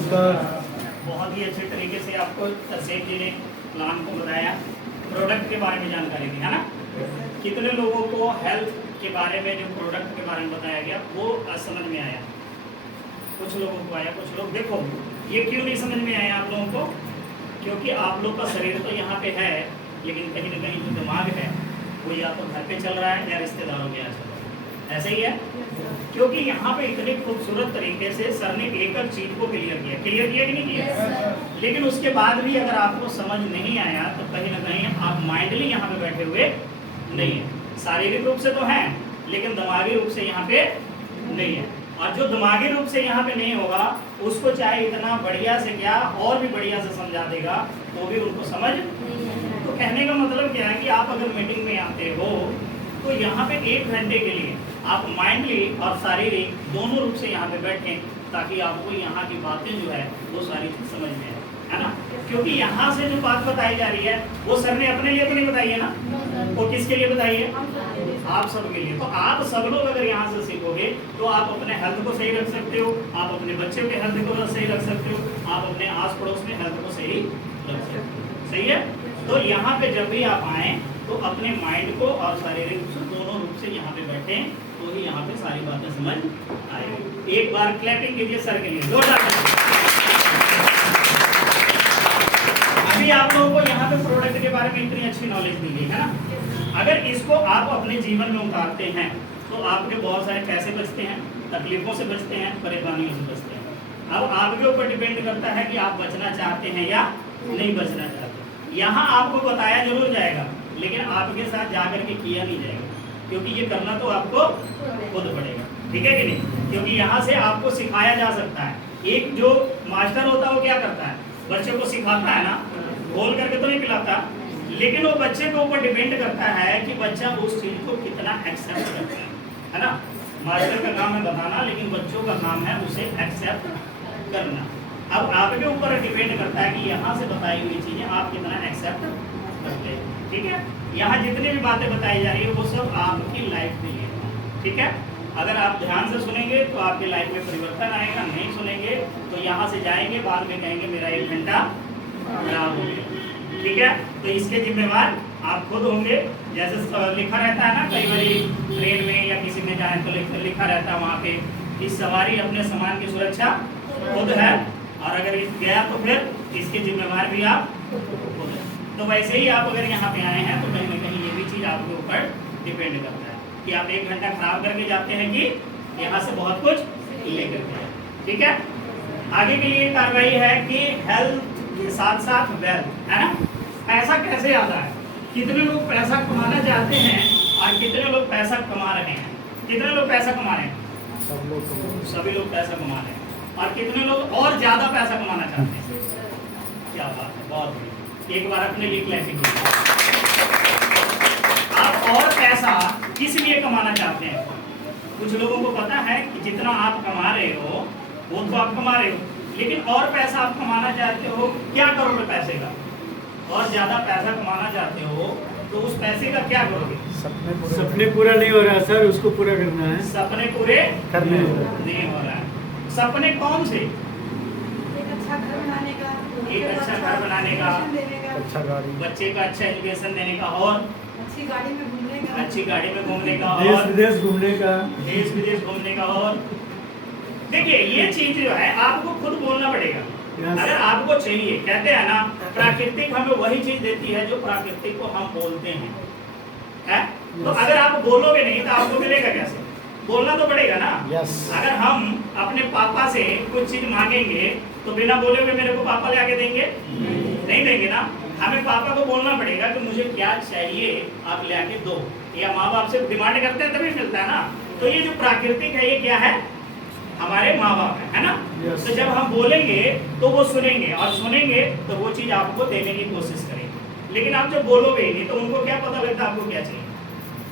नमस्कार। बहुत ही अच्छे तरीके से आपको सेठ जी ने प्लान को बताया, प्रोडक्ट के बारे में जानकारी दी, है ना। कितने लोगों को हेल्थ के बारे में, जो प्रोडक्ट के बारे में बताया गया वो समझ में आया? कुछ लोगों को आया, कुछ लोग, देखो ये क्यों नहीं समझ में आया आप लोगों को? क्योंकि आप लोग का शरीर तो यहाँ पे है, लेकिन कहीं ना कहीं जो दिमाग है वो या तो घर पे चल रहा है या रिश्तेदारों के यहाँ चल रहा है। ऐसे ही है, क्योंकि यहाँ पे इतने खूबसूरत तरीके से सर ने एक एक चीज को क्लियर किया कि नहीं किया? लेकिन उसके बाद भी अगर आपको समझ नहीं आया तो कहीं ना कहीं आप माइंडली यहाँ पे बैठे हुए नहीं है। शारीरिक रूप से तो हैं, लेकिन दिमागी रूप से यहाँ पे नहीं है। और जो दिमागी रूप से यहाँ पे नहीं होगा, उसको चाहे इतना बढ़िया से क्या और भी बढ़िया से समझा देगा तो भी उनको समझ। तो कहने का मतलब क्या है कि आप अगर मीटिंग में आते हो तो यहाँ पे 1 घंटे के लिए आप माइंडली और शारीरिक दोनों रूप से यहाँ पे बैठें, ताकि आपको यहाँ की बातें जो है वो सारी चीज समझ में आए, है ना। क्योंकि यहाँ से जो बात बताई जा रही है वो सर ने अपने लिए तो नहीं बताई है ना, वो किसके लिए बताई है? आप सबके लिए। तो आप सब लोग अगर यहाँ से सीखोगे तो आप अपने हेल्थ को सही रख सकते हो, आप अपने बच्चों के हेल्थ को सही रख सकते हो, आप अपने आस पड़ोस में हेल्थ को सही रख सकते हो। सही है। तो यहाँ पे जब भी आप आए तो अपने माइंड को और शारीरिक रूप से दोनों रूप से यहाँ पे बैठे, तो ही यहाँ पे सारी बातें समझ आएगी। एक बार क्लैपिंग कीजिए सर के लिए, जोरदार। अभी आप लोगों को यहाँ पे प्रोडक्ट के बारे में इतनी अच्छी नॉलेज दी गई है ना। अगर इसको आप अपने जीवन में उतारते हैं तो आपके बहुत सारे पैसे बचते हैं, तकलीफों से बचते हैं, परेशानियों से बचते हैं। अब आपके ऊपर डिपेंड करता है कि आप बचना चाहते हैं या नहीं बचना चाहते। यहाँ आपको बताया जरूर जाएगा, लेकिन आपके साथ जाकर के किया नहीं जाएगा, क्योंकि ये करना तो आपको खुद पड़ेगा। ठीक है कि नहीं? क्योंकि यहाँ से आपको सिखाया जा सकता है। एक जो मास्टर होता है वो क्या करता है? बच्चे को सिखाता है ना, बोल करके तो नहीं पिलाता, लेकिन वो बच्चे के ऊपर डिपेंड करता है कि बच्चा उस चीज को कितना एक्सेप्ट करता है ना। मास्टर का काम है बताना, लेकिन बच्चों का काम है उसे एक्सेप्ट करना। अब आपके ऊपर डिपेंड करता है कि यहाँ से बताई हुई चीजें आप कितना एक्सेप्ट करते हैं। ठीक है। यहाँ जितनी भी बातें बताई जा रही है वो सब आपकी लाइफ के लिए। ठीक है। अगर आप ध्यान से सुनेंगे तो आपकी लाइफ में परिवर्तन आएगा, नहीं सुनेंगे तो यहाँ से जाएंगे, बाद में कहेंगे मेरा 1 घंटा खराब हो गया। ठीक है। तो इसके जिम्मेवार आप खुद होंगे। जैसे लिखा रहता है ना, कई बार ट्रेन में या किसी में जाए तो लिखा रहता है वहाँ पे, इस सवारी अपने सामान की सुरक्षा खुद है, और अगर गया तो फिर इसके जिम्मेवार भी आप खुद हैं। तो वैसे ही आप अगर यहाँ पे आए हैं तो कहीं ना कहीं ये भी चीज आपके ऊपर डिपेंड करता है कि आप 1 घंटा खराब करके जाते हैं कि यहाँ से बहुत कुछ लेकर के। ठीक है। आगे के लिए कार्रवाई है कि हेल्थ के साथ साथ वेल्थ, है ना। पैसा कैसे आता है? कितने लोग पैसा कमाना चाहते हैं और कितने लोग पैसा कमा रहे हैं? कितने लोग पैसा कमा रहे हैं? सभी लोग पैसा कमा रहे हैं। और कितने लोग और ज्यादा पैसा कमाना चाहते हैं? क्या बात है, बहुत बढ़िया। एक बार अपने लिए क्लैपिंग कीजिए। आप और पैसा किस लिए कमाना चाहते हैं? कुछ लोगों को पता है कि जितना आप कमा रहे हो वो तो आप कमा रहे हो, लेकिन और पैसा आप कमाना चाहते हो। क्या करोगे पैसे का? और ज्यादा पैसा कमाना चाहते हो तो उस पैसे का क्या करोगे? सपने पूरा नहीं हो रहा सर, उसको पूरा करना है। सपने पूरे करने नहीं हो रहा है। सपने कौन से? एक अच्छा घर बनाने का, अच्छा गाड़ी, बच्चे का अच्छा एजुकेशन देने का, और अच्छी गाड़ी में घूमने का, अच्छी गाड़ी में घूमने का, देश और विदेश घूमने का, देश विदेश घूमने का। और देखिए ये चीज जो है आपको खुद बोलना पड़ेगा। अगर आपको चाहिए, कहते हैं ना प्राकृतिक हमें वही चीज देती है जो प्राकृतिक को हम बोलते हैं, है? तो अगर आप बोलोगे नहीं तो आपको मिलेगा कैसे? बोलना तो पड़ेगा ना। अगर हम अपने पापा से कुछ चीज मांगेंगे तो बिना बोले हुए मेरे को पापा ले आके देंगे? नहीं देंगे ना। हमें पापा को बोलना पड़ेगा कि मुझे क्या चाहिए आप ले आके दो, या माँ बाप से डिमांड करते हैं तभी मिलता है ना। तो ये जो प्राकृतिक है ये क्या है? हमारे माँ बाप है ना। तो जब हम बोलेंगे तो वो सुनेंगे, और सुनेंगे तो वो चीज आपको देने की कोशिश करेंगे। लेकिन आप जब बोलोगे नहीं तो उनको क्या पता लगता आपको क्या चाहिए।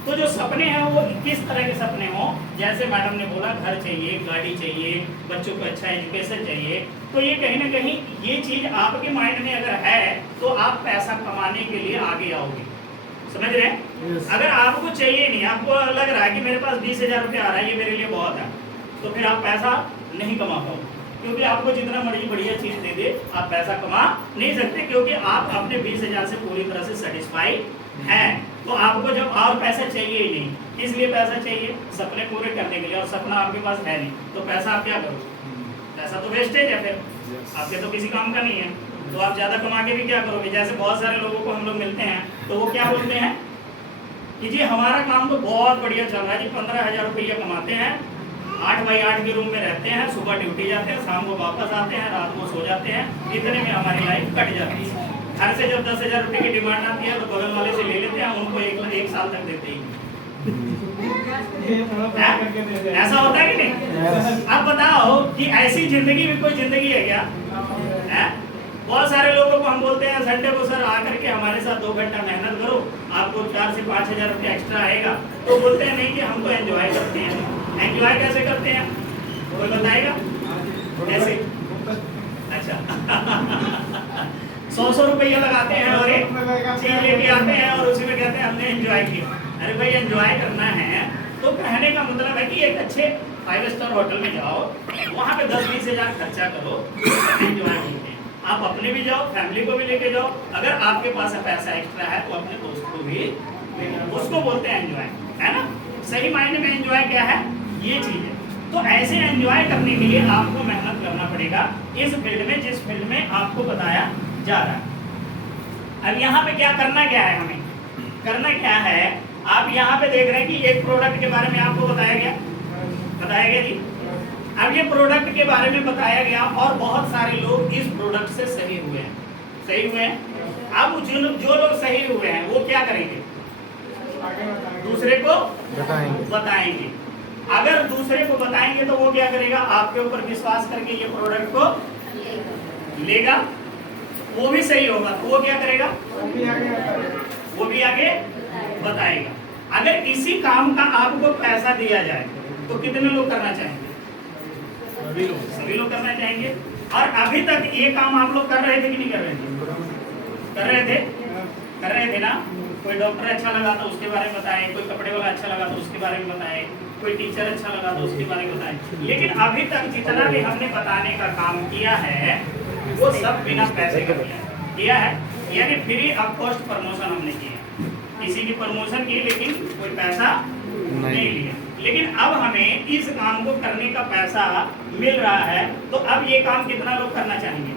तो जो सपने हैं वो किस तरह के सपने हो? जैसे मैडम ने बोला, घर चाहिए, गाड़ी चाहिए, बच्चों को अच्छा एजुकेशन चाहिए। तो ये कहीं ना कहीं ये चीज आपके माइंड में अगर है तो आप पैसा कमाने के लिए आगे आओगे। समझ रहे हैं? अगर आपको चाहिए नहीं, आपको लग रहा है कि मेरे पास 20,000 रुपये आ रहा है, ये मेरे लिए बहुत है, तो फिर आप पैसा नहीं कमा पाओगे। क्योंकि आपको जितना मर्जी बढ़िया चीज दे दे आप पैसा कमा नहीं सकते, क्योंकि आप अपने 20,000 से पूरी तरह से सेटिस्फाई हैं। तो आपको जब और पैसा चाहिए ही नहीं, इसलिए पैसा चाहिए सपने पूरे करने के लिए, और सपना आपके पास है नहीं, तो पैसा आप क्या करोगे? पैसा तो वेस्टेज है, फिर आपके तो किसी काम का नहीं है, तो आप ज्यादा कमा के भी क्या करोगे? जैसे बहुत सारे लोगों को हम लोग मिलते हैं तो वो क्या बोलते हैं कि जी हमारा काम तो बहुत बढ़िया चल रहा है जी, 15,000 रुपया कमाते हैं, 8x8 के रूम में रहते हैं, सुबह ड्यूटी जाते हैं, शाम को वापस आते हैं, रात को सो जाते हैं, इतने में हमारी लाइफ कट जाती है। घर से जब 10,000 रुपये की डिमांड आती है तो बगल वाले से ले लेते हैं, उनको एक साल तक देते ही। ऐसा होता है कि नहीं? अब बताओ कि ऐसी जिंदगी भी कोई जिंदगी है क्या? बहुत सारे लोगों को हम बोलते हैं संडे को सर आकर के हमारे साथ 2 घंटा मेहनत करो, आपको 4 से 5,000 रुपये एक्स्ट्रा आएगा, तो बोलते हैं नहीं कि हम तो एंजॉय करते हैं। एंजॉय कैसे करते हैं कोई बताएगा? कैसे? अच्छा 100 रुपया लगाते हैं और एक चीज लेके आते हैं और उसी में कहते हैं हमने एंजॉय किया। अरे भाई एंजॉय करना है तो कहने का मतलब है कि एक अच्छे 5 स्टार होटल में जाओ, वहाँ पे 10-20 हज़ार खर्चा करो, एंजॉय कीजिए। आप अपने भी जाओ, फैमिली को भी लेके जाओ, अगर आपके पास पैसा एक्स्ट्रा है तो अपने दोस्त को भी, उसको बोलते हैं एंजॉय, है ना? सही मायने में एंजॉय क्या है? ये चीज है। तो ऐसे एंजॉय करने के लिए आपको मेहनत करना पड़ेगा इस फील्ड में, जिस फील्ड में आपको बताया जा रहा है। अब यहाँ पे क्या करना क्या है, हमें करना क्या है? आप यहाँ पे देख रहे हैं कि एक प्रोडक्ट के बारे में आपको बताया गया जी। अब ये प्रोडक्ट के बारे में बताया गया और बहुत सारे लोग इस प्रोडक्ट से सही हुए हैं। अब जो लोग सही हुए हैं वो क्या करेंगे? दूसरे को बताएंगे। अगर दूसरे को बताएंगे तो वो क्या करेगा? आपके ऊपर विश्वास करके ये प्रोडक्ट को लेगा, वो भी सही होगा तो वो क्या करेगा? वो भी आगे बताएगा। अगर इसी काम का आपको पैसा दिया जाए तो कितने लोग करना चाहेंगे? सभी लोग करना चाहेंगे। और अभी तक ये काम आप लोग कर रहे थे कि नहीं कर रहे थे? कर रहे थे ना? कोई डॉक्टर अच्छा लगा तो उसके बारे में बताएं, कोई कपड़े वाला अच्छा लगा तो उसके बारे में बताएं, कोई टीचर अच्छा लगा तो उसके बारे में बताएं। लेकिन अभी तक जितना भी हमने बताने का काम किया है वो सब बिना पैसे का किया है, यानी फ्री ऑफ कॉस्ट प्रमोशन हमने किया। किसी की प्रमोशन की लेकिन कोई पैसा नहीं लिया। लेकिन अब हमें इस काम को करने का पैसा मिल रहा है, तो अब ये काम कितना लोग करना चाहेंगे?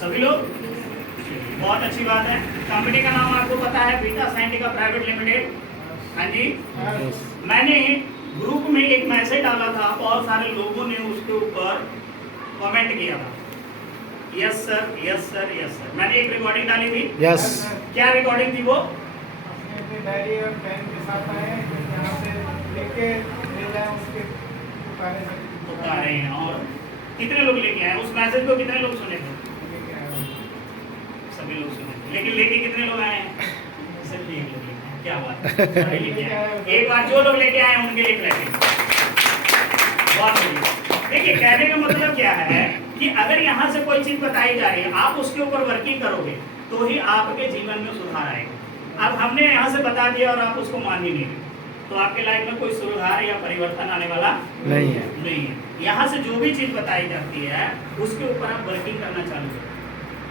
सभी लोग। बहुत अच्छी बात है। कंपनी का नाम आपको पता है, बीटा साइंटिका प्राइवेट लिमिटेड। हाँ जी। मैंने ग्रुप में एक मैसेज डाला था, बहुत सारे लोगों ने उसके ऊपर कमेंट किया था, yes sir yes sir yes sir. मैंने एक रिकॉर्डिंग डाली थी। यस। क्या रिकॉर्डिंग थी वो? अपने डायरी और पेन के साथ आए, यहाँ से लिख के ले जाए, उसके उतारे हैं। और कितने लोग लेके आए उस मैसेज को? कितने लोग सुने थे? सभी लोग सुने थे। लेकिन लेके कितने लोग आए हैं? सिर्फ 1 लोग लेके आए। क्या बात है। एक बार जो लोग लेके आए उनके लिए क्लैपिंग। बहुत बढ़िया। देखिए कहने का मतलब क्या है कि अगर यहाँ से कोई चीज बताई जा रही है, आप उसके ऊपर वर्किंग करोगे तो ही आपके जीवन में सुधार आएगा। अब हमने यहाँ से बता दिया और आप उसको मान ही नहीं, तो आपके लाइफ में कोई सुधार या परिवर्तन आने वाला नहीं है। यहाँ से जो भी चीज बताई जाती है उसके ऊपर आप वर्किंग करना चालू करें।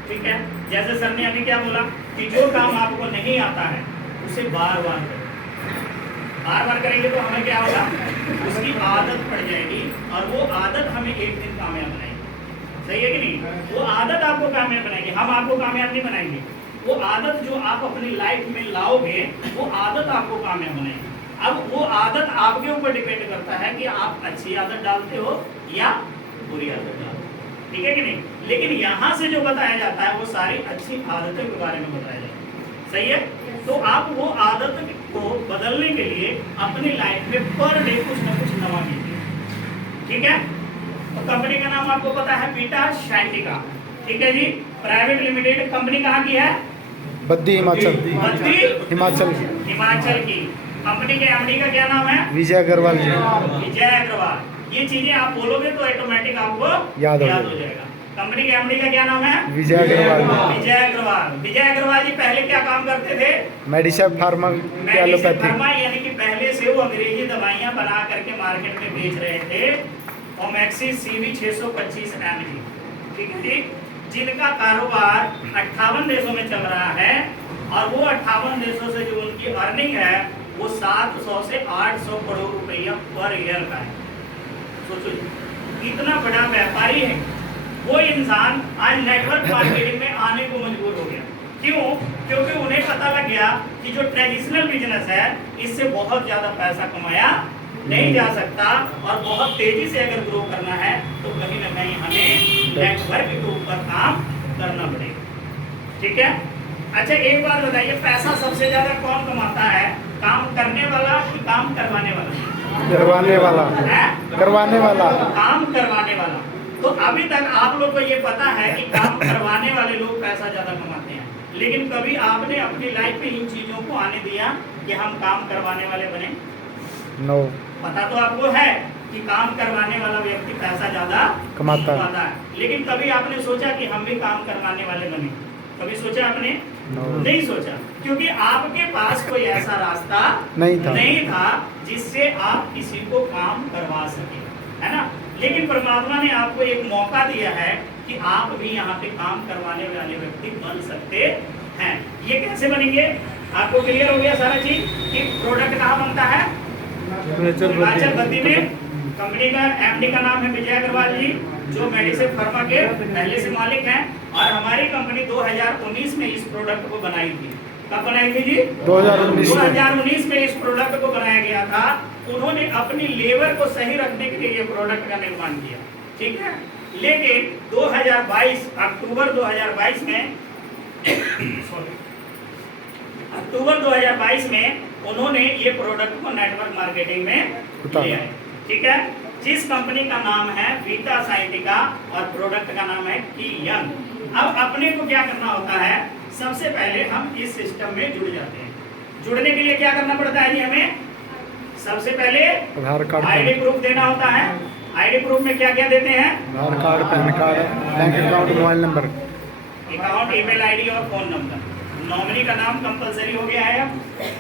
ठीक है, जैसे सर ने अभी क्या बोला कि जो काम आपको नहीं आता है उसे बार बार करेंगे तो हमें क्या होगा? उसकी आदत पड़ जाएगी और वो आदत हमें एक दिन कामयाब बनाएगी। सही है कि नहीं? वो आदत आपको कामयाब बनाएगी, हम आपको कामयाब नहीं बनाएंगे। वो आदत जो आप अपनी लाइफ में लाओगे वो आदत आपको कामयाब बनाएगी। अब वो आदत आपके ऊपर डिपेंड करता है कि आप अच्छी आदत डालते हो या बुरी आदत डालते हो। ठीक है कि नहीं? लेकिन यहाँ से जो बताया जाता है वो सारी अच्छी आदतों के बारे में बताया जाता है। सही है? तो आप वो आदत को बदलने के लिए अपनी लाइफ में पर डे कुछ ना कुछ नवा कीजिए। ठीक है? तो कंपनी का नाम आपको पता है, बीटा साइंटिका। ठीक है जी, प्राइवेट लिमिटेड। कंपनी कहाँ की है? बद्दी हिमाचल। बद्दी हिमाचल की। कंपनी के एमडी का क्या नाम है? विजय अग्रवाल जी। विजय अग्रवाल। ये चीजें आप बोलोगे तो ऑटोमेटिक आपको याद हो जाएगा। कंपनी के एमडी का क्या नाम है? विजय अग्रवाल। विजय अग्रवाल जी पहले क्या काम करते थे? मेडिसिन फार्मा के एलोपैथिक। यानी कि पहले से वो अंग्रेजी दवाइयां बना करके मार्केट में बेच रहे थे। ओमैक्सी CV 625 mg, ठीक है जी, जिनका कारोबार 58 देशों में चल रहा है और वो 58 देशों से जो उनकी अर्निंग है वो 700 से 800 करोड़ रुपया पर ईयर का है। सोचो इतना बड़ा व्यापारी है वो इंसान आज नेटवर्क मार्केटिंग में आने को मजबूर हो गया। क्यों? क्योंकि उन्हें पता लग गया कि जो ट्रेडिशनल बिजनेस है इससे बहुत ज्यादा पैसा कमाया नहीं जा सकता और बहुत तेजी से अगर ग्रो करना है तो कहीं ना कहीं हमें नेटवर्क के ऊपर काम करना पड़ेगा, ठीक है। अच्छा एक बात बताइए, पैसा सबसे ज्यादा कौन कमाता है, काम करने वाला कि काम करवाने वाला? करवाने वाला, है? करवाने वाला, काम करवाने वाला। तो अभी तक आप लोग को ये पता है कि काम करवाने वाले लोग पैसा ज्यादा कमाते हैं, लेकिन कभी आपने अपनी लाइफ में इन चीजों को आने दिया कि हम काम करवाने वाले बने? नो, पता तो आपको है कि काम करवाने वाला व्यक्ति पैसा ज्यादा कमाता है, लेकिन कभी आपने सोचा कि हम भी काम करवाने वाले बने? कभी सोचा आपने? नहीं सोचा, क्योंकि आपके पास कोई ऐसा रास्ता नहीं था जिससे आप किसी को काम करवा सके, है ना। लेकिन परमात्मा ने आपको एक मौका दिया है कि आप भी यहाँ पे काम करवाने वाले व्यक्ति बन सकते हैं। ये कैसे बनेंगे? आपको क्लियर हो गया सारा चीज कि प्रोडक्ट कहाँ बनता है? हिमाचल बद्दी में। कंपनी का MD का नाम है विजय अग्रवाल जी, जो मेडिसिन फार्मा के पहले से मालिक हैं, और हमारी कंपनी 2019 में इस प्रोडक्ट को बनाई थी। कब बनाई थी जी? 2019 में इस प्रोडक्ट को बनाया गया था। उन्होंने अपनी लेबर को सही रखने के लिए ये प्रोडक्ट का निर्माण किया, ठीक है। लेकिन 2022 अक्टूबर 2022 में अक्टूबर 2022 में उन्होंने ये प्रोडक्ट को नेटवर्क मार्केटिंग में लिया है, ठीक है, जिस कंपनी का नाम है वीटा साइंटिका और प्रोडक्ट का नाम है की यंग। अब अपने को क्या करना होता है, सबसे पहले हम इस सिस्टम में जुड़ जाते हैं। जुड़ने के लिए क्या करना पड़ता है जी? हमें सबसे पहले आधार कार्ड, आईडी प्रूफ देना होता है। आईडी प्रूफ में क्या क्या देते हैं? Aadhaar card, PAN card, bank account, mobile number, account, email ID और फोन नंबर। नॉमिनी का नाम कंपलसरी हो गया है अब,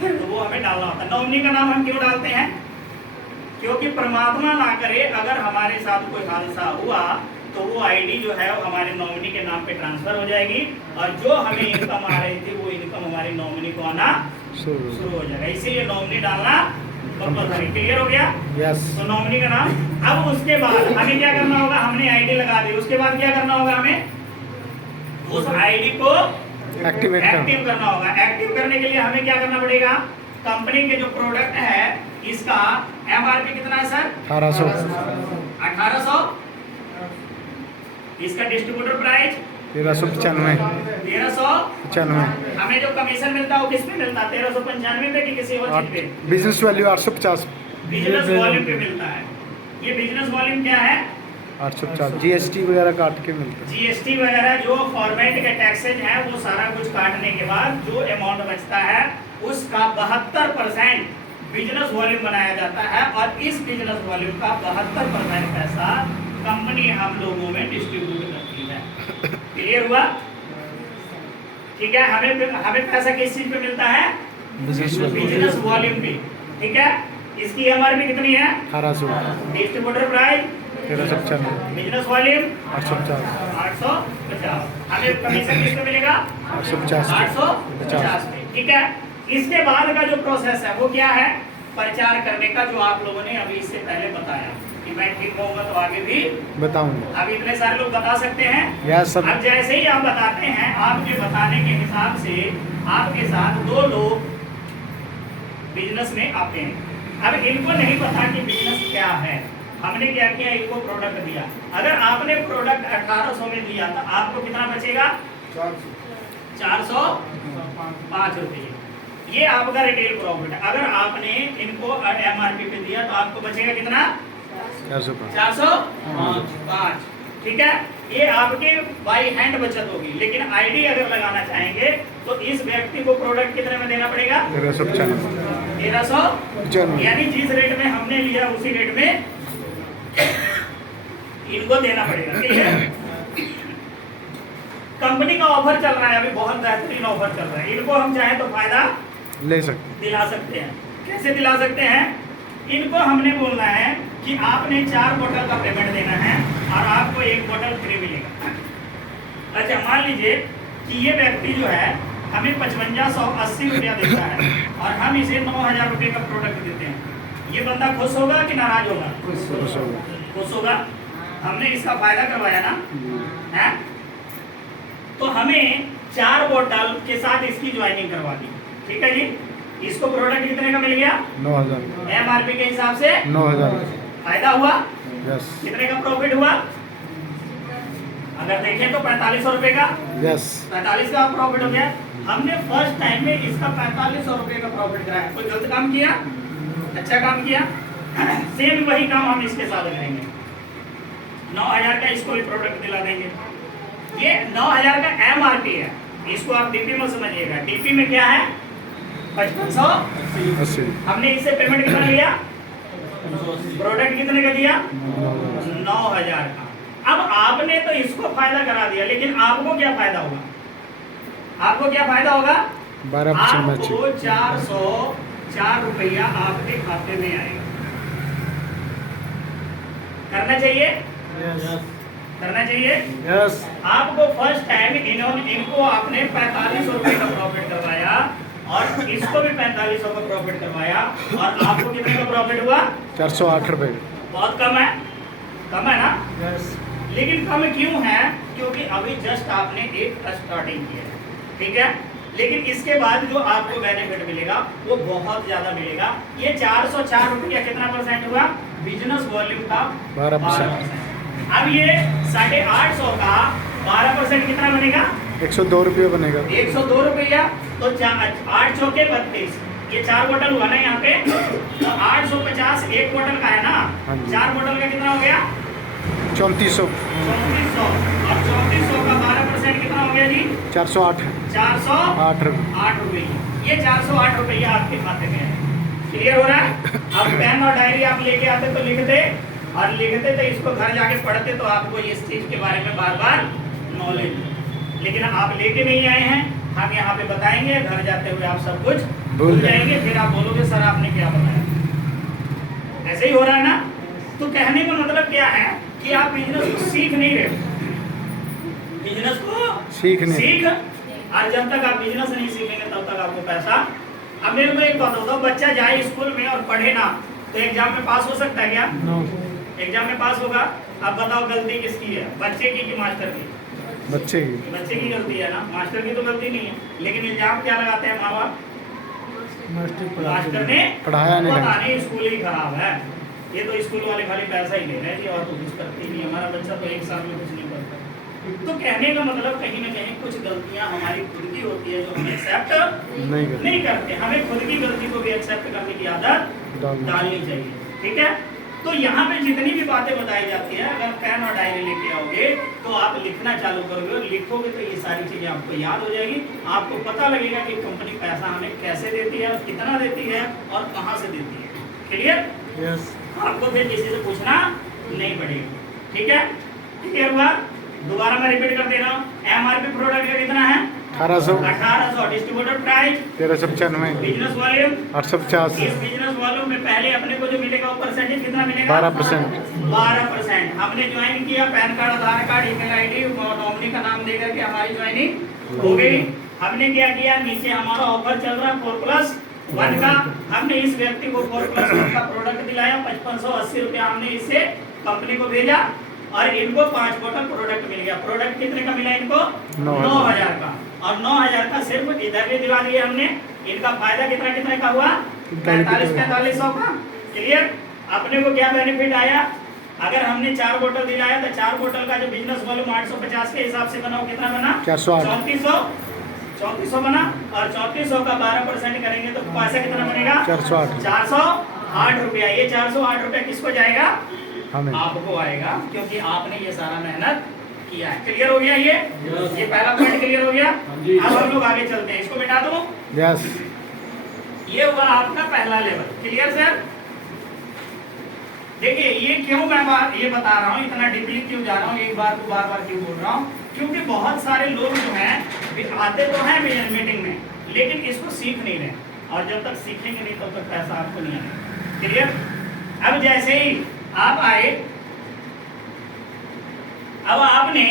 तो वो हमें डालना होता है। नॉमिनी का नाम हम क्यों डालते हैं? क्योंकि परमात्मा ना करे अगर हमारे साथ कोई हादसा हुआ तो वो आईडी जो है वो हमारे नॉमिनी के नाम पे ट्रांसफर हो जाएगी और जो हमें इनकम आ रही थी वो इनकम हमारी नॉमिनी को आना शुरू हो जाएगा। इसीलिए नॉमिनी डालना कंपलसरी। क्लियर हो गया? यस। तो नॉमिनी का नाम। अब उसके बाद हमें क्या करना होगा? हमने आईडी लगा दी, उसके बाद क्या करना होगा? हमें उस आईडी को एक्टिव करना होगा। एक्टिव करने के लिए हमें क्या करना पड़ेगा? कंपनी के जो प्रोडक्ट है इसका MRP कितना है सर? 1800। इसका डिस्ट्रीब्यूटर प्राइस 1395। हमें जो कमीशन मिलता है वो किस पे मिलता है? 1395 पे कि किसी और चीज पे? बिजनेस वैल्यू 850, बिजनेस वॉल्यूम पे मिलता है। ये बिजनेस वॉल्यूम क्या है? 850। GST वगैरह काट के मिलता है। GST वगैरह जो फॉर्मेट के टैक्सेज हैं वो सारा कुछ काटने के बाद जो अमाउंट बचता है उसका 72% बिजनेस वॉल्यूम बनाया जाता है और इस बिजनेस वॉल्यूम का 72% पैसा कंपनी हम लोगों में डिस्ट्रीब्यूट करती है। क्लियर हुआ? ठीक है। हमें पैसा किस चीज पे मिलता है? बिजनेस वॉल्यूम पे। ठीक है। इसकी MRP कितनी है? 1800। Distributor price 1395। Business volume 850। हमें कमीशन किस पे मिलेगा? 850 पे। ठीक है। इसके बाद का जो प्रोसेस है वो क्या है? प्रचार करने का, जो आप लोगों ने अभी इससे पहले बताया कि मैं ठीक होऊंगा तो आगे भी बताऊंगा। अब इतने सारे लोग बता सकते हैं। Yes sir. अब जैसे ही आप बताते हैं, आपके बताने के हिसाब से आपके साथ 2 लोग बिजनेस में आते हैं। अब इनको नहीं पता कि बिजनेस क्या है। हमने क्या किया? इनको प्रोडक्ट दिया। अगर आपने प्रोडक्ट 1800 में दिया तो आपको कितना बचेगा? 405 रुपये। ये आपका रिटेल प्रॉफिट है। अगर आपने इनको MRP पे दिया तो आपको बचेगा कितना? 405। ठीक है। ये आपके बाई हैंड बचत होगी। लेकिन आईडी अगर लगाना चाहेंगे तो इस व्यक्ति को प्रोडक्ट कितने में देना पड़ेगा? 1395। यानी जिस रेट में हमने लिया उसी रेट में इनको देना पड़ेगा। ठीक है। कंपनी का ऑफर चल रहा है, अभी बहुत बेहतरीन ऑफर चल रहा है। इनको हम चाहे तो फायदा ले सकते, दिला सकते हैं। कैसे दिला सकते हैं? इनको हमने बोलना है कि आपने 4 बोतल का पेमेंट देना है और आपको 1 बोतल फ्री मिलेगा। अच्छा मान लीजिए कि ये व्यक्ति जो है हमें 5580 रुपया देता है और हम इसे 9000 रुपये का प्रोडक्ट देते हैं, ये बंदा खुश होगा कि नाराज होगा? खुश होगा। हमने इसका फायदा करवाया ना है। तो हमें 4 बोतल के साथ इसकी ज्वाइनिंग करवा दी, ठीक है जी। इसको प्रोडक्ट कितने का मिल गया? 9000 MRP के हिसाब से 9000 फायदा हुआ। यस कितने का प्रॉफिट हुआ? अगर देखें तो 4500 रुपए का, यस 45 का प्रॉफिट हो गया। हमने फर्स्ट टाइम में इसका 4500 रुपए का प्रॉफिट कराया। कोई गलत काम किया? अच्छा काम किया। सेम वही काम हम इसके साथ करेंगे। 9000 का इसको भी प्रोडक्ट दिला देंगे। ये 9000 का MRP है, इसको आप DP में समझिएगा। DP में क्या है? 5580। हमने इससे पेमेंट कितना लिया? प्रोडक्ट कितने का दिया? 9000 का। अब आपने तो इसको फायदा करा दिया, लेकिन आपको क्या फायदा होगा? आपको क्या फायदा होगा? 12% आपको 404 रुपया आपके खाते में आएगा। करना चाहिए? करना चाहिए। यस। आपको फर्स्ट टाइम इनको आपने 4500 रुपए का प्रॉफिट करवाया और इसको भी 4500 का प्रॉफिट करवाया और आपको कितने का प्रॉफिट हुआ? 408 रुपये। बहुत कम है, कम है ना? यस। लेकिन कम क्यों है? क्योंकि अभी जस्ट आपने एक स्टार्टिंग की है, ठीक है। लेकिन इसके बाद जो आपको बेनिफिट मिलेगा वो बहुत ज्यादा मिलेगा। ये 404 रुपया कितना परसेंट हुआ? बिजनेस वॉल्यूम का 12%। अब ये 850 का 12% कितना बनेगा? 102 रुपये बनेगा। 102 रुपया। तो 8 चौके 32, ये 4 बोतल हुआ ना यहाँ पे, तो 850 एक बोतल का है ना। हाँ जी। 4 बोतल का कितना हो गया? 3400। 3400 और 3400 का 12% कितना हो गया जी? 408 408 रुपये। ये 408 रुपया आपके खाते में है। क्लियर हो रहा है? अब पेन और डायरी आप लेके आते तो लिखते, और लिखते तो इसको घर जाके पढ़ते तो आपको इस चीज के बारे में बार बार नॉलेज। लेकिन आप लेके नहीं आए हैं, हम यहाँ पे बताएंगे, घर जाते हुए आप सब कुछ भूल जाएंगे, फिर आप बोलोगे सर आपने क्या बताया। ऐसे ही हो रहा है ना? तो कहने का मतलब क्या है कि आप बिजनेस को सीख नहीं रहे, बिजनेस को सीख। और जब तक आप बिजनेस नहीं सीखेंगे तब तक आपको पैसा। अब मेरे को एक बात बताओ, बच्चा जाए स्कूल में और पढ़े ना तो एग्जाम में पास हो सकता है क्या? एग्जाम में पास होगा। अब बताओ गलती किसकी है? बच्चे की कि मास्टर की? बच्चे की। बच्चे की गलती है ना, मास्टर की तो गलती नहीं है। लेकिन इल्जाम क्या लगाते हैं माँ बाप? मास्टर ने पढ़ाया नहीं पता ढंग नहीं, स्कूल ही खराब है, ये तो स्कूल वाले खाली पैसा ही ले रहे हैं जी और तो कुछ करते ही नहीं। हमारा बच्चा तो 1 साल में कुछ नहीं करता। तो कहने का मतलब कहीं ना कहीं कुछ गलतियां हमारी खुद की होती है जो हम एक्सेप्ट नहीं करते। हमें खुद की गलती को भी एक्सेप्ट करने की आदत डालनी चाहिए, ठीक है। तो यहाँ पे जितनी भी बातें बताई जाती है, अगर पेन और डायरी लेके आओगे तो आप लिखना चालू करोगे और लिखोगे तो ये सारी चीजें आपको याद हो जाएगी। आपको पता लगेगा कि कंपनी पैसा हमें कैसे देती है, कितना देती है और कहाँ से देती है। क्लियर? यस। आपको फिर किसी से पूछना नहीं पड़ेगा, ठीक है। क्लियर हुआ? दोबारा मैं रिपीट कर दे रहा हूँ। MRP प्रोडक्ट का कितना है? 1800। Distributor price 1395। Business volume 850। इस बिजनेस वॉल्यूम में पहले अपने को जो मिलेगा वो परसेंटेज कितना मिलेगा? 12%। 12%। हमने ज्वाइन किया, पैन कार्ड, आधार कार्ड, ईमेल आईडी, नॉमिनी का नाम देकर के हमारी ज्वाइनिंग हो गई। हमने क्या किया? नीचे हमारा ऑफर चल रहा 4+1 का। हमने इस व्यक्ति को 4+1 का प्रोडक्ट दिलाया, 5580 रुपया हमने इससे कंपनी को भेजा और इनको 5 बोतल प्रोडक्ट मिल गया। प्रोडक्ट कितने का मिला इनको? 9000 का। और 9000 का सिर्फ इधर भी दिला दिया हमने। इनका फायदा कितना का हुआ? 4500 का। क्लियर? अपने को क्या बेनिफिट आया? अगर हमने 4 बोतल दिलाया तो 4 बोतल का जो बिजनेस वॉल्यूम 850 के हिसाब से बना, कितना बना? 3400 बना। और 3400 का 12% करेंगे तो पैसा कितना बनेगा? 408 रुपया। ये 408 रुपया किसको जाएगा? हमें। आपको आएगा, क्योंकि आपने ये सारा मेहनत किया है। क्लियर हो गया? ये पहला पॉइंट क्लियर हो गया। अब हम लोग आगे चलते हैं। इसको मिटा दो। यस। ये हुआ आपका पहला लेवल। Clear sir? देखिए ये क्यों मैं ये बता रहा हूँ, इतना डीपली क्यों जा रहा हूँ, एक बार को बार क्यों बोल रहा हूँ, क्योंकि बहुत सारे लोग जो हैं आते तो हैं मीटिंग में, लेकिन इसको सीख नहीं रहे। और जब तक सीखेंगे नहीं तब तक पैसा आपको नहीं आएगा। क्लियर? अब जैसे ही आप आए, अब आपने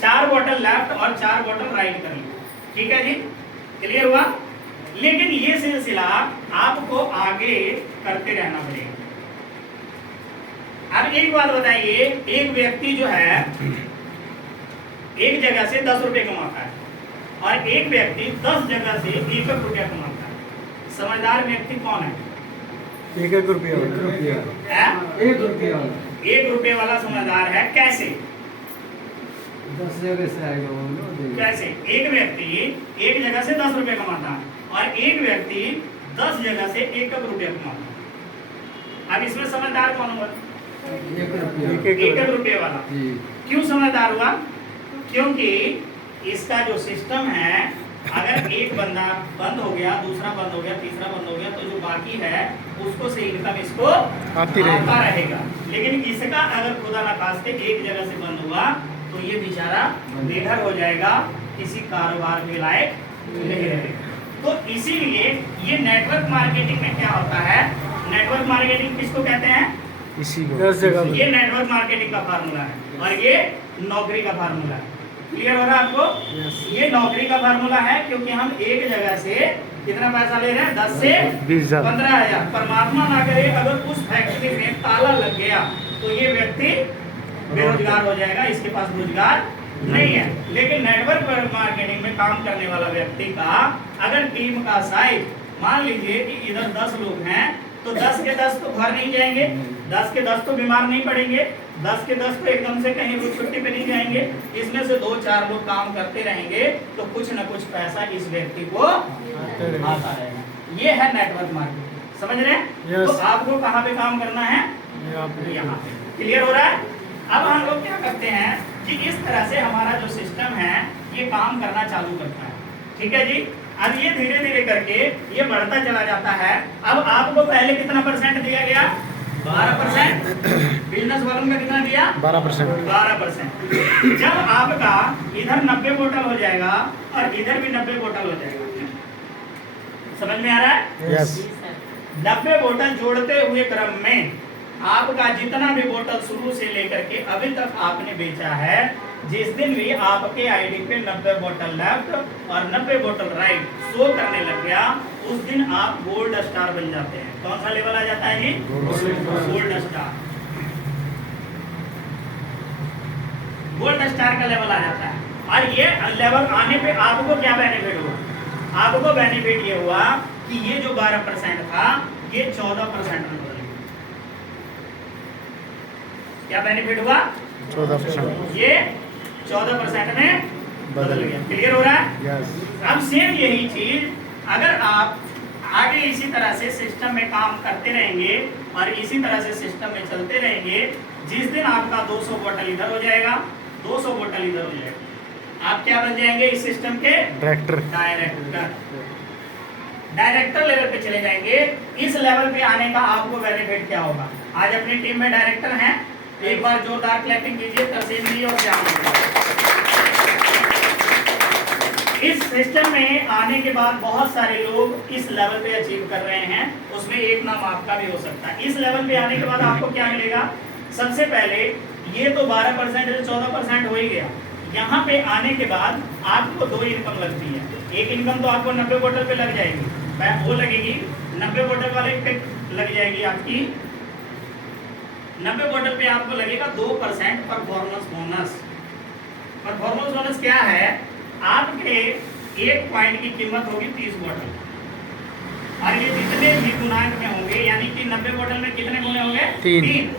4 बोतल लेफ्ट और 4 बोतल राइट कर ली, ठीक है जी, क्लियर हुआ। लेकिन ये सिलसिला आपको आगे करते रहना पड़ेगा। अब एक बात बताइए, एक व्यक्ति जो है एक जगह से 10 रुपए कमाता है और एक व्यक्ति 10 जगह से 1 रुपया कमाता है, समझदार व्यक्ति कौन है? 1 रुपया हैं? 1 रुपया 1 रुपये वाला समझदार है। कैसे? 10 जगह से आएगा वो। कैसे? एक व्यक्ति एक जगह से 10 रुपए कमाता है और एक व्यक्ति 10 जगह से 1 रुपया कमाता है। अब इसमें समझदार कौन हुआ? 1 रुपये वाला। क्यों समझदार हुआ? क्योंकि इसका जो सिस्टम है, अगर एक बंदा बंद हो गया, दूसरा बंद हो गया, तीसरा बंद हो गया, तो जो बाकी है उसको से इनकम इसको आता रहेगा। लेकिन इसका अगर खुदा ना खास्ते एक जगह से बंद हुआ तो ये बेचारा बेघर हो जाएगा, किसी कारोबार के लायक नहीं रहेगा। तो इसीलिए ये नेटवर्क मार्केटिंग में क्या होता है, नेटवर्क मार्केटिंग किसको कहते हैं? इसी को 10 जगह ये नेटवर्क मार्केटिंग का फार्मूला है और ये नौकरी का फार्मूला है। क्लियर हो रहा है आपको? ये नौकरी का फार्मूला है क्योंकि हम एक जगह से कितना पैसा ले रहे हैं? 10 से 15,000। परमात्मा ना करे अगर उस फैक्ट्री में ताला लग गया तो ये व्यक्ति बेरोजगार हो जाएगा, इसके पास रोजगार नहीं है। लेकिन नेटवर्क मार्केटिंग में काम करने वाला व्यक्ति का अगर टीम का साइज मान लीजिए कि इधर 10 लोग हैं तो 10 के 10 तो घर नहीं जाएंगे, 10 के 10 तो बीमार नहीं पड़ेंगे, 10 के 10 तो एकदम से कहीं रुक छुट्टी पे नहीं जाएंगे। इसमें से 2-4 लोग काम करते रहेंगे तो कुछ न कुछ पैसा इस व्यक्ति को आता रहेगा। ये है नेटवर्क मार्केटिंग, समझ रहे हैं? तो आपको कहाँ पे काम करना है? यहाँ पे। क्लियर हो रहा है? अब हम लोग क्या करते हैं कि इस तरह से हमारा जो सिस्टम है ये काम करना चालू करता है, ठीक है जी। अब ये धीरे धीरे करके ये बढ़ता चला जाता है। अब आपको पहले कितना % दिया गया? 12%। बिजनेस वालों का कितना दिया? 12%। 12%। जब आपका इधर 90 बोतल हो जाएगा और इधर भी 90 बोतल हो जाएगा, समझ में आ रहा है? यस। 90 बोतल जोड़ते हुए क्रम में आपका जितना भी बोतल शुरू से लेकर के अभी तक आपने बेचा है, जिस दिन भी आपके आईडी पे 90 बोतल लेफ्ट और 90 बोतल राइट शो करने लग गया, उस दिन आप गोल्ड स्टार बन जाते हैं। कौन सा लेवल आ जाता है जी? Gold star. गोल्ड स्टार का लेवल आ जाता है। और ये लेवल आने पे आपको क्या बेनिफिट हुआ? आपको बेनिफिट ये हुआ कि ये जो 12% था ये 14% में बदल गया। क्या बेनिफिट हुआ? 14%। ये 14% में बदल गया। क्लियर हो रहा है? यस। अब सेम यही चीज अगर आप आगे इसी तरह से सिस्टम में काम करते रहेंगे और इसी तरह से सिस्टम में चलते रहेंगे, जिस दिन आपका 200 बोतल इधर हो जाएगा, 200 बोतल इधर हो जाएगा, आप क्या बन जाएंगे इस सिस्टम के? डायरेक्टर लेवल पे चले जाएंगे। इस लेवल पे आने का आपको बेनिफिट क्या होगा? आज अपनी टीम में डायरेक्टर हैं, एक बार जोरदार क्लैपिंग कीजिए तरसीम जी और श्याम। इस सिस्टम में आने के बाद बहुत सारे लोग इस लेवल पे अचीव कर रहे हैं, उसमें एक नाम आपका भी हो सकता है। इस लेवल पे आने के बाद आपको क्या मिलेगा? सबसे पहले ये तो 12% से 14% हो ही गया। यहाँ पे आने के बाद आपको 2 इनकम लगती है। एक इनकम तो आपको 90 बोतल पे लग जाएगी, वो लगेगी 90 बोतल वाले पे लग जाएगी आपकी 90 बोतल पे आपको लगेगा 2% परफॉर्मेंस बोनस। परफॉर्मेंस बोनस क्या है? आपके एक पॉइंट की कीमत होगी 30 बोतल और ये जितने भी गुणांक में होंगे, यानी कि 90 बोतल में कितने गुणे होंगे? 3।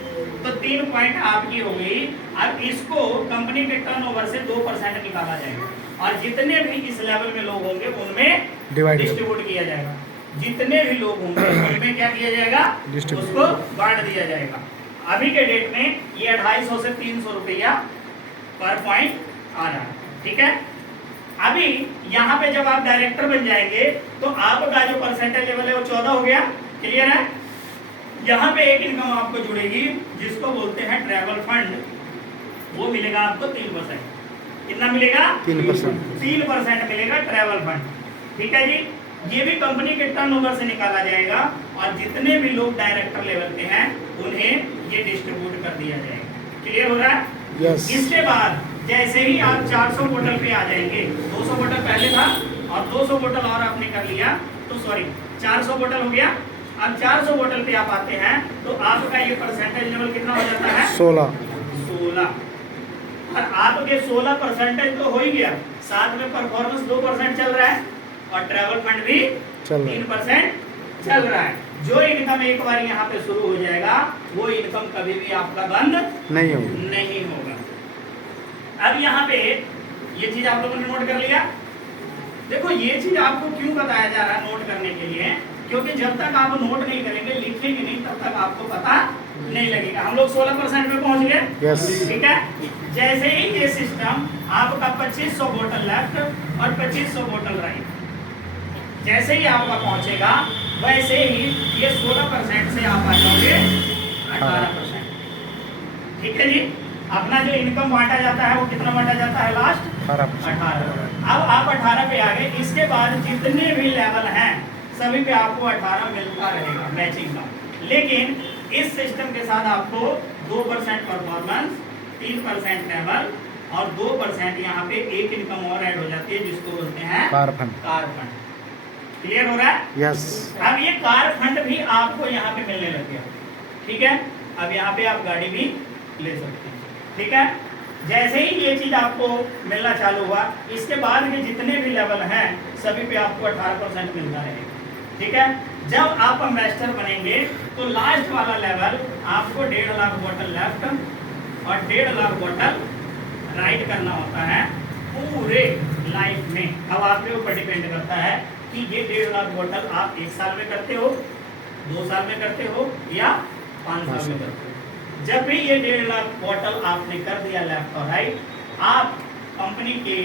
तो 3 पॉइंट आपकी हो गई। अब इसको कंपनी के टर्नओवर से 2% निकाला जाएगा और जितने भी इस लेवल में लोग होंगे उनमें डिस्ट्रीब्यूट किया जाएगा। जितने भी लोग होंगे उनमें क्या किया जाएगा? उसको बांट दिया जाएगा। अभी के डेट में ये 250 से 300 रुपया पर पॉइंट आ रहा है, ठीक है। अभी यहाँ पे जब आप डायरेक्टर बन जाएंगे तो आपका जो परसेंटेज लेवल है वो 14 हो गया। क्लियर है? यहाँ पे एक इनकम आपको जुड़ेगी जिसको बोलते हैं ट्रैवल फंड, वो मिलेगा आपको 3%। कितना मिलेगा? 3% मिलेगा ट्रैवल फंड, ठीक है जी। ये भी कंपनी के टर्नओवर से निकाला जाएगा और जितने भी लोग डायरेक्टर लेवल पे हैं उन्हें ये डिस्ट्रीब्यूट कर दिया जाएगा। क्लियर हो रहा है? यस। इसके बाद जैसे ही आप 400 बोतल पे आ जाएंगे, 200 बोतल पहले था और 200 बोतल और आपने कर लिया, तो सॉरी 400 बोतल हो गया। अब 400 बोतल पे आप आते हैं तो आपका ये परसेंटेज लेवल कितना हो जाता है? 16। और आपके 16% तो हो ही गया, साथ में परफॉर्मेंस 2% चल रहा है और ट्रैवल फंड भी 3% चल रहा है। जो इनकम एक बार यहाँ पे शुरू हो जाएगा वो इनकम कभी भी आपका बंद नहीं होगा। अब यहाँ पे ये चीज आप लोगों ने नोट कर लिया। देखो ये चीज आपको क्यों बताया जा रहा है नोट करने के लिए, क्योंकि जब तक आप नोट नहीं करेंगे, लिखेंगे नहीं, तब तक आपको पता नहीं लगेगा। हम लोग 16% पे पहुंच गए। यस। ठीक है। जैसे ही ये सिस्टम आपका 2500 बोतल लेफ्ट और 2500 बोतल राइट, जैसे ही आपका पहुंचेगा वैसे ही ये 16% से आप आ जाओगे 18%। ठीक है जी। अपना जो इनकम बांटा जाता है वो कितना बांटा जाता है? लास्ट 18। अब आप 18 पे आ गए। इसके बाद जितने भी लेवल हैं सभी पे आपको 18 मिलता रहेगा मैचिंग का। लेकिन इस सिस्टम के साथ आपको 2% परफॉर्मेंस, 3% लेवल और 2% यहाँ पे एक इनकम और ऐड हो जाती है जिसको बोलते हैं कार फंड। क्लियर हो रहा है? यस। अब ये कार फंड भी आपको यहाँ पे मिलने लग गया। ठीक है। अब यहाँ पे आप गाड़ी भी ले सकते हैं। ठीक है। जैसे ही ये चीज आपको मिलना चालू हुआ, इसके बाद के जितने भी लेवल हैं सभी पे आपको 18% मिलता रहेगा। ठीक है। जब आप इन्वेस्टर बनेंगे तो लास्ट वाला लेवल आपको 1.5 लाख बोतल लेफ्ट और 1.5 लाख बोतल राइट करना होता है पूरे लाइफ में। अब आपके ऊपर डिपेंड करता है कि ये 1.5 लाख बोतल आप 1 साल में करते हो, 2 साल में करते हो या 5 साल में करते हो। जब भी ये 1.5 लाख बोतल आपने कर दिया लेफ्ट और राइट, आप कंपनी के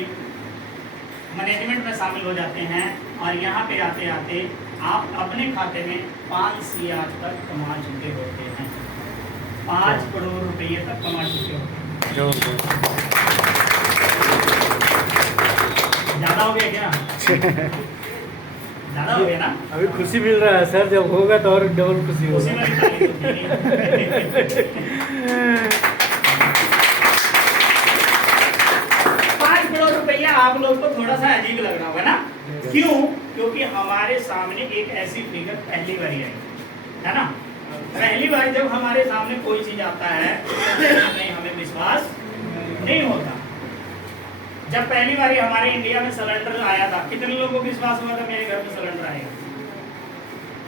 मैनेजमेंट में शामिल हो जाते हैं और यहाँ पे आते आते आप अपने खाते में 5 CR तक कमा चुके होते हैं। 5 करोड़ रुपये तक कमा चुके होते हैं। ज्यादा हो गया क्या? ज्यादा हो गया ना? अभी खुशी मिल रहा है सर, जब होगा तो और डबल खुशी उसी होगा। में भी ताली होती है। 5 करोड़ रुपया आप लोग को थोड़ा सा अजीब लग रहा होगा ना? क्यों? क्योंकि हमारे सामने एक ऐसी फिगर पहली बार आई है ना। पहली बार जब हमारे सामने कोई चीज आता है नहीं हमें विश्वास नहीं होता। जब पहली बार हमारे इंडिया में सिलेंडर आया था, कितने लोगों को विश्वास हुआ था मेरे घर में सिलेंडर आएगा?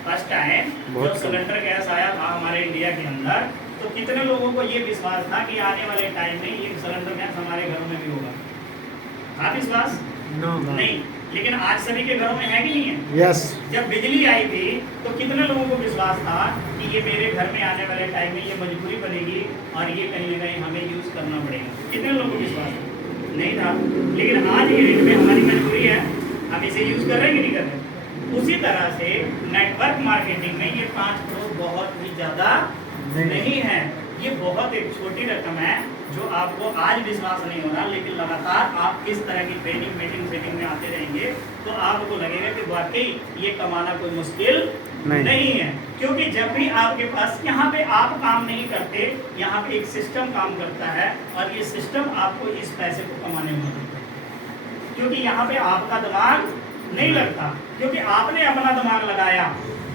फर्स्ट टाइम जब सिलेंडर गैस आया था हमारे इंडिया के अंदर, तो कितने लोगों को ये विश्वास था कि आने वाले टाइम में ये सिलेंडर गैस हमारे घरों में भी होगा? था विश्वास? नहीं। लेकिन आज सभी के घरों में है कि नहीं है? यस। जब बिजली आई थी तो कितने लोगों को विश्वास था कि ये मेरे घर में आने वाले टाइम में ये मजबूरी बनेगी और ये कहीं ना कहीं हमें यूज करना पड़ेगा? कितने लोगों को विश्वास था? नहीं था। लेकिन आज ये डेट में हमारी मजबूरी है, हम इसे यूज कर रहे हैं कि नहीं कर रहे? उसी तरह से नेटवर्क मार्केटिंग में ये 5 करोड़ बहुत ही ज्यादा नहीं है। ये बहुत एक छोटी रकम है जो आपको आज विश्वास नहीं हो रहा, लेकिन लगातार आप इस तरह की ट्रेनिंग मीटिंग सेटिंग में आते रहेंगे तो आपको लगेगा कि वाकई ये कमाना कोई मुश्किल नहीं है। क्योंकि जब भी आपके पास यहाँ पे आप काम नहीं करते, यहाँ पे एक सिस्टम काम करता है और ये सिस्टम आपको इस पैसे को कमाने में मदद करता है। क्योंकि यहाँ पे आपका दिमाग नहीं लगता, क्योंकि आपने अपना दिमाग लगाया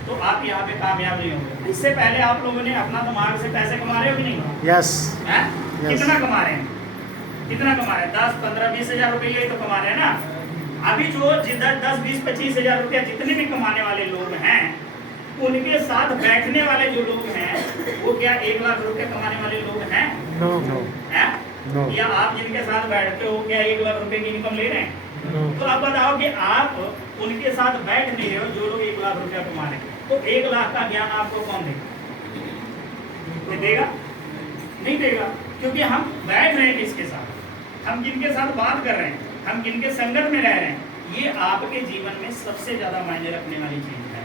तो आप यहाँ पे कामयाब नहीं होंगे। इससे पहले आप लोगों ने अपना दिमाग से पैसे कमा रहे हो कि नहीं? यस। कितना कमा रहे हैं? कितना कमा रहे हैं? 10, 15, 20 हजार रुपये ही तो कमा रहे हैं ना। अभी जो 10, 20, 25 हजार रुपया जितने भी कमाने वाले लोग हैं, उनके साथ बैठने वाले जो लोग हैं वो क्या 1 लाख रुपए कमाने वाले लोग हैं? नो। या आप जिनके साथ बैठते हो क्या 1 लाख रुपए की इनकम ले रहे हैं? तो आप बताओ कि आप उनके साथ बैठ नहीं रहे हो जो लोग 1 लाख रुपया कमा रहे हैं, तो 1 लाख का ज्ञान आपको कौन देगा? कोई देगा? नहीं देगा। क्योंकि हम बैठ रहे हैं किसके साथ, हम किनके साथ बात कर रहे हैं, हम किनके संगत में रह रहे हैं, ये आपके जीवन में सबसे ज्यादा मायने रखने वाली चीज है।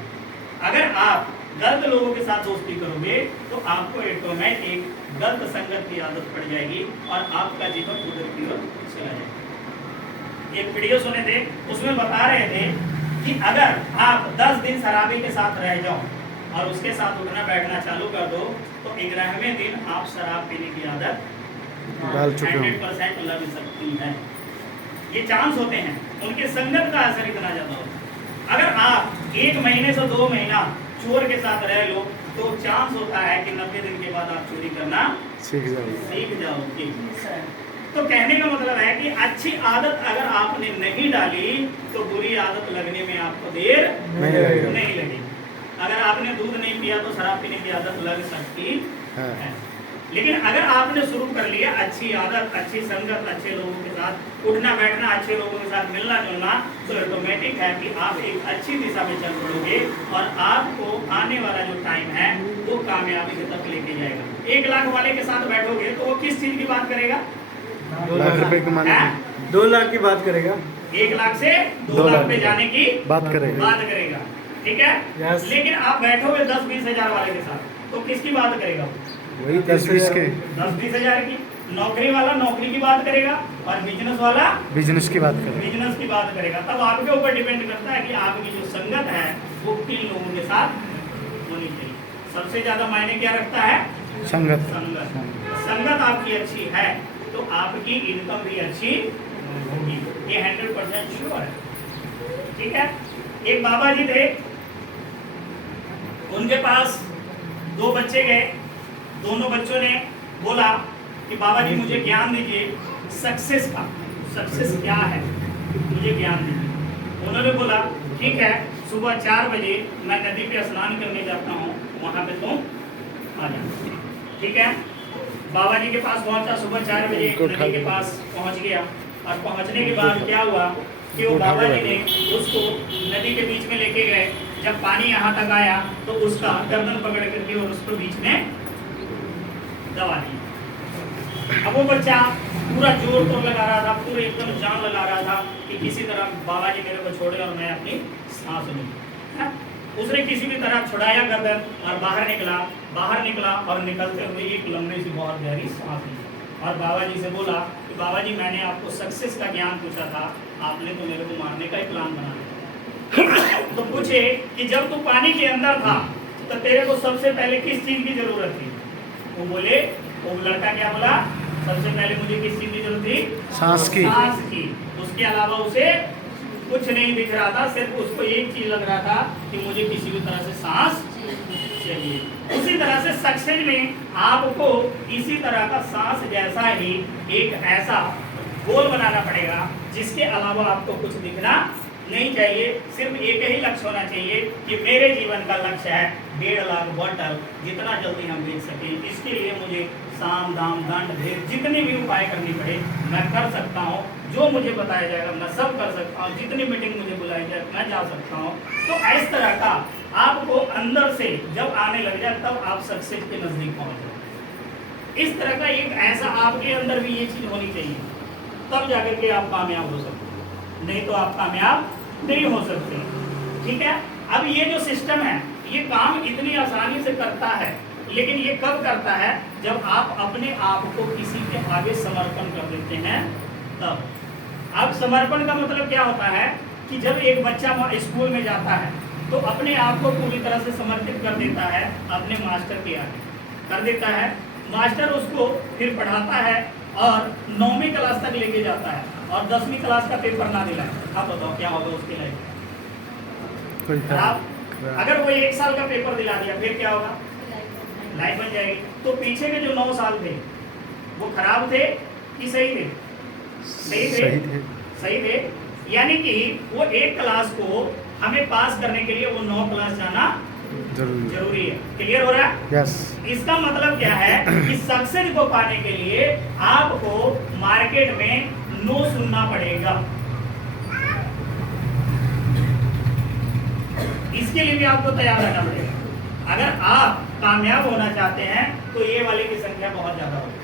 अगर आप गलत लोगों के साथ दोस्ती करोगे तो आपको ऑटोमेटिक गलत संगत की आदत पड़ जाएगी और आपका जीवन उधर की ओर चला जाएगा। एक वीडियो सुने थे, उसमें बता रहे थे कि अगर आप 10 दिन शराबी के साथ रह जाओ और उसके साथ उठना बैठना चालू कर दो तो 11वें दिन आप शराब पीने की आदत डाल चुके हो। 100% लग सकती है। ये चांस होते हैं, उनके संगत का असर इतना ज्यादा होता है। अगर आप 1 महीने से 2 महीना चोर के साथ रह लो तो चांस होता है कि 90 दिन के बाद आप चोरी करना सीख जाओगे। तो कहने का मतलब है कि अच्छी आदत अगर आपने नहीं डाली तो बुरी आदत लगने में आपको देर नहीं लगेगी। अगर आपने दूध नहीं पिया तो शराब पीने की आदत लग सकती है। लेकिन अगर आपने शुरू कर लिया अच्छी आदत, अच्छी संगत, अच्छे लोगों के साथ उठना बैठना, अच्छे लोगों के साथ मिलना जुलना, तो ऑटोमेटिक है कि आप एक अच्छी दिशा में चल पड़ोगे और आपको आने वाला जो टाइम है वो कामयाबी की तरफ लेके जाएगा। 1 लाख वाले के साथ बैठोगे तो वो किस चीज की बात करेगा? 2 लाख रुपए कमाने हैं? 2 लाख की बात करेगा। 1 लाख से 2 लाख पे जाने की बात करेगा। ठीक है। Yes. लेकिन आप बैठोगे 10-20 हजार वाले के साथ तो किसकी बात करेगा? वही 10-20 के 10-20 हजार की। नौकरी वाला नौकरी की बात करेगा और बिजनेस वाला बिजनेस की बात करें। बिजनेस की बात करेगा। तब आपके ऊपर डिपेंड करता है कि आपकी जो संगत है वो किन लोगों के साथ होनी चाहिए। सबसे ज्यादा मायने क्या रखता है? संगत। संगत आपकी अच्छी है तो आपकी इनकम भी अच्छी होगी, ये 100% श्योर है। ठीक है। एक बाबा जी थे, उनके पास 2 बच्चे गए। दोनों बच्चों ने बोला कि बाबा जी मुझे ज्ञान दीजिए सक्सेस का, सक्सेस क्या है, मुझे ज्ञान दीजिए। उन्होंने बोला ठीक है, सुबह 4 बजे मैं नदी पे स्नान करने जाता हूँ, वहां पे तुम आ जाओ। ठीक है। बाबा जी के पास पहुंचा, सुबह 4 बजे नदी के पास पहुंच गया और पहुंचने के बाद क्या हुआ कि वो बाबा जी ने उसको नदी के बीच में लेके गए। जब पानी यहाँ तक आया तो उसका गर्दन पकड़ करके और उसको बीच में दबा दिया। अब वो बच्चा पूरा जोर तो लगा रहा था, पूरे एकदम जान लगा रहा था कि किसी तरह बाबा जी मेरे को छोड़े और मैं अपनी सांस लूं। उसने किसी भी तरह छुड़ाया गर्दन और बाहर निकला और निकलते हुए एक लंबी सी बहुत गहरी सांस ली और बाबा जी से बोला कि बाबा जी मैंने आपको सक्सेस का ज्ञान पूछा था, आपने तो मेरे को मारने का ही प्लान बना लिया। तो पूछे कि जब तू पानी के अंदर था तो तेरे को सबसे पहले किस चीज की जरूरत थी? वो बोले, वो लड़का क्या बोला, सबसे पहले मुझे किस चीज की जरूरत थी? सांस की। उसके अलावा उसे कुछ नहीं दिख रहा था, सिर्फ उसको एक चीज लग रहा था कि मुझे किसी भी तरह से सांस चाहिए। उसी तरह से सक्सेस में आपको इसी तरह का सांस जैसा ही एक ऐसा गोल बनाना पड़ेगा जिसके अलावा आपको कुछ दिखना नहीं चाहिए। सिर्फ एक ही लक्ष्य होना चाहिए कि मेरे जीवन का लक्ष्य है 1.5 लाख बॉटल जितना जल्दी हम बेच सकें। इसके लिए मुझे साम दाम दंड भेद जितने भी उपाय करनी पड़े मैं कर सकता हूँ। जो मुझे बताया जाएगा मैं सब कर सकता हूँ। जितनी मीटिंग मुझे बुलाई जाए मैं जा सकता हूँ। तो इस तरह का आपको अंदर से जब आने लग जाए तब आप सक्सेस के नजदीक पहुंच जाए। इस तरह का एक ऐसा आपके अंदर भी ये चीज होनी चाहिए, तब जाकर के आप कामयाब हो सकते, नहीं तो आप कामयाब नहीं हो सकते। ठीक है। अब ये जो सिस्टम है ये काम इतनी आसानी से करता है, लेकिन ये कब करता है? जब आप अपने आप को किसी के आगे समर्पण कर देते हैं तब। अब समर्पण का मतलब क्या होता है कि जब एक बच्चा स्कूल में जाता है तो अपने आप को पूरी तरह से समर्पित कर देता है अपने मास्टर के आगे, कर देता है। मास्टर उसको फिर पढ़ाता है और 9वीं क्लास तक लेके जाता है और 10वीं क्लास का पेपर ना दिलाए, अब बताओ क्या होगा उसके लाइफ? खराब। अगर वो 1 साल का पेपर दिला दिया फिर क्या होगा? लाइफ बन जाएगी। तो पीछे के जो 9 साल थे वो खराब थे कि सही थे? सही थे। यानी कि वो 1 क्लास को हमें पास करने के लिए वो 9 क्लास जाना जरूरी है। क्लियर हो रहा है? यस। इसका मतलब क्या है कि सक्सेस को पाने के लिए आपको मार्केट में नो सुनना पड़ेगा। इसके लिए भी आपको तैयार रहना पड़ेगा। अगर आप कामयाब होना चाहते हैं तो ये वाले की संख्या बहुत ज्यादा होगी,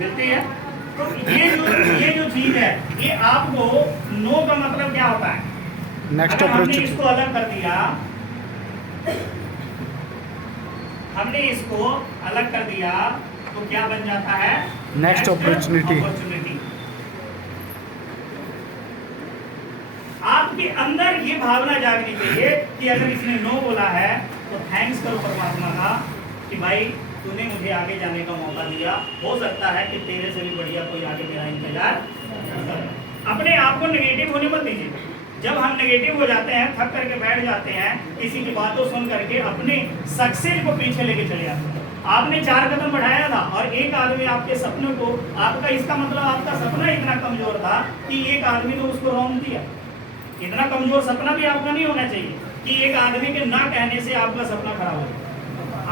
मिलती है। तो ये जो चीज है ये आपको नो का मतलब क्या होता है? नेक्स्ट हमने अपॉर्चुनिटी। इसको अलग कर दिया, हमने इसको अलग कर दिया तो क्या बन जाता है? Next opportunity. आपके आपके अंदर ये भावना जागनी चाहिए कि अगर इसने नो बोला है तो थैंक्स करो परमात्मा का कि भाई तूने मुझे आगे जाने का मौका दिया, हो सकता है कि तेरे से भी बढ़िया कोई आगे मेरा इंतजार कर। अपने आप को नेगेटिव होने मत दीजिए। जब हम नेगेटिव हो जाते हैं, थक करके बैठ जाते हैं, किसी की बातों सुन करके अपने सक्सेस को पीछे लेके चले जाते हैं। आपने 4 कदम बढ़ाया था और एक आदमी आपके सपने को, आपका इसका मतलब आपका सपना इतना कमजोर था कि एक आदमी ने उसको रौंद दिया। इतना कमजोर सपना भी आपका नहीं होना चाहिए कि एक आदमी के ना कहने से आपका सपना खराब हो जाए।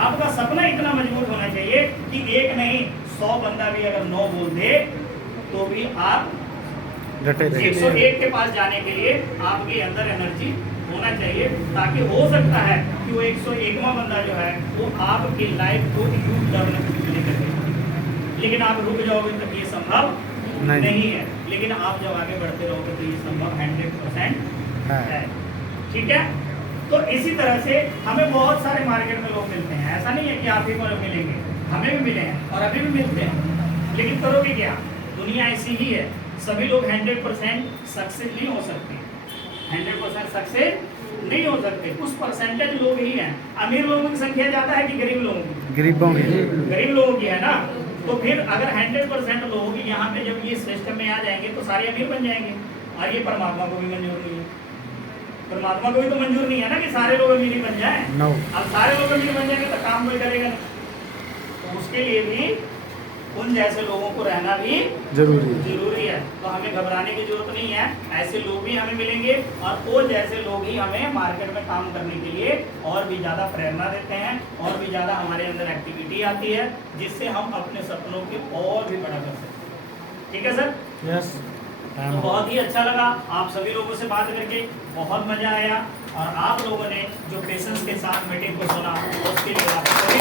आपका सपना इतना मजबूत होना चाहिए कि एक नहीं 100 बंदा भी अगर नो बोल दे तो भी आप 101 के पास जाने के लिए आपके अंदर एनर्जी होना चाहिए, ताकि हो सकता है कि वो 101वां बंदा जो है वो आपकी लाइफ को यू टर्न लेकर के, लेकिन आप रुक जाओगे तो ये संभव नहीं है। लेकिन आप जब आगे बढ़ते रहोगे तो ये संभव 100% है। ठीक है, तो इसी तरह से हमें बहुत सारे मार्केट में लोग मिलते हैं। ऐसा नहीं है कि आप ही को मिलेंगे, हमें भी मिले हैं और अभी भी मिलते हैं। लेकिन करोगे क्या? दुनिया ऐसी ही है, सभी लोग 100% सक्सेस नहीं हो सकते। 100% सक्सेस नहीं हो सकते, कुछ परसेंटेज लोग ही हैं। अमीर लोगों की संख्या ज्यादा है कि गरीब लोगों की? गरीब लोगों की है ना। तो फिर अगर 100% लोग यहाँ पे जब ये सिस्टम में आ जाएंगे तो सारे अमीर बन जाएंगे, और ये परमात्मा को भी मंजूर नहीं है। परमात्मा को भी तो मंजूर नहीं है ना कि सारे लोग अमीर बन जाएं। अब सारे लोग अमीर बन जाएंगे तो काम कोई करेगा नहीं। तो उसके लिए भी उन जैसे लोगों को रहना भी जरूरी है। तो हमें घबराने की जरूरत नहीं है, ऐसे लोग भी हमें मिलेंगे और वो जैसे लोग ही हमें मार्केट में काम करने के लिए और भी ज़्यादा प्रेरणा देते हैं, और भी ज़्यादा हमारे अंदर एक्टिविटी आती है जिससे हम अपने सपनों के और भी बड़ा कर सकते हैं। ठीक है सर? यस। तो बहुत ही अच्छा लगा आप सभी लोगों से बात करके, बहुत मजा आया, और आप लोगों ने जो पेशेंस के साथ मीटिंग को सुना उसके लिए आप सभी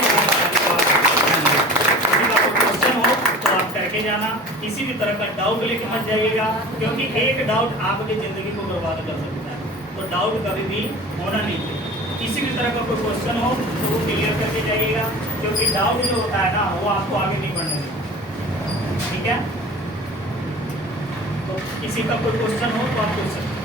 क्वेश्चन हो तो आप करके जाना। किसी भी तरह का डाउट लेके मत जाइएगा, क्योंकि एक डाउट आपकी जिंदगी को बर्बाद कर सकता है। तो डाउट कभी भी होना नहीं चाहिए। किसी भी तरह का कोई क्वेश्चन हो तो वो क्लियर करके जाइएगा, क्योंकि डाउट जो होता है ना वो आपको आगे नहीं बढ़ने देता। ठीक है, तो किसी का कोई क्वेश्चन हो तो आप पूछ सकते हैं।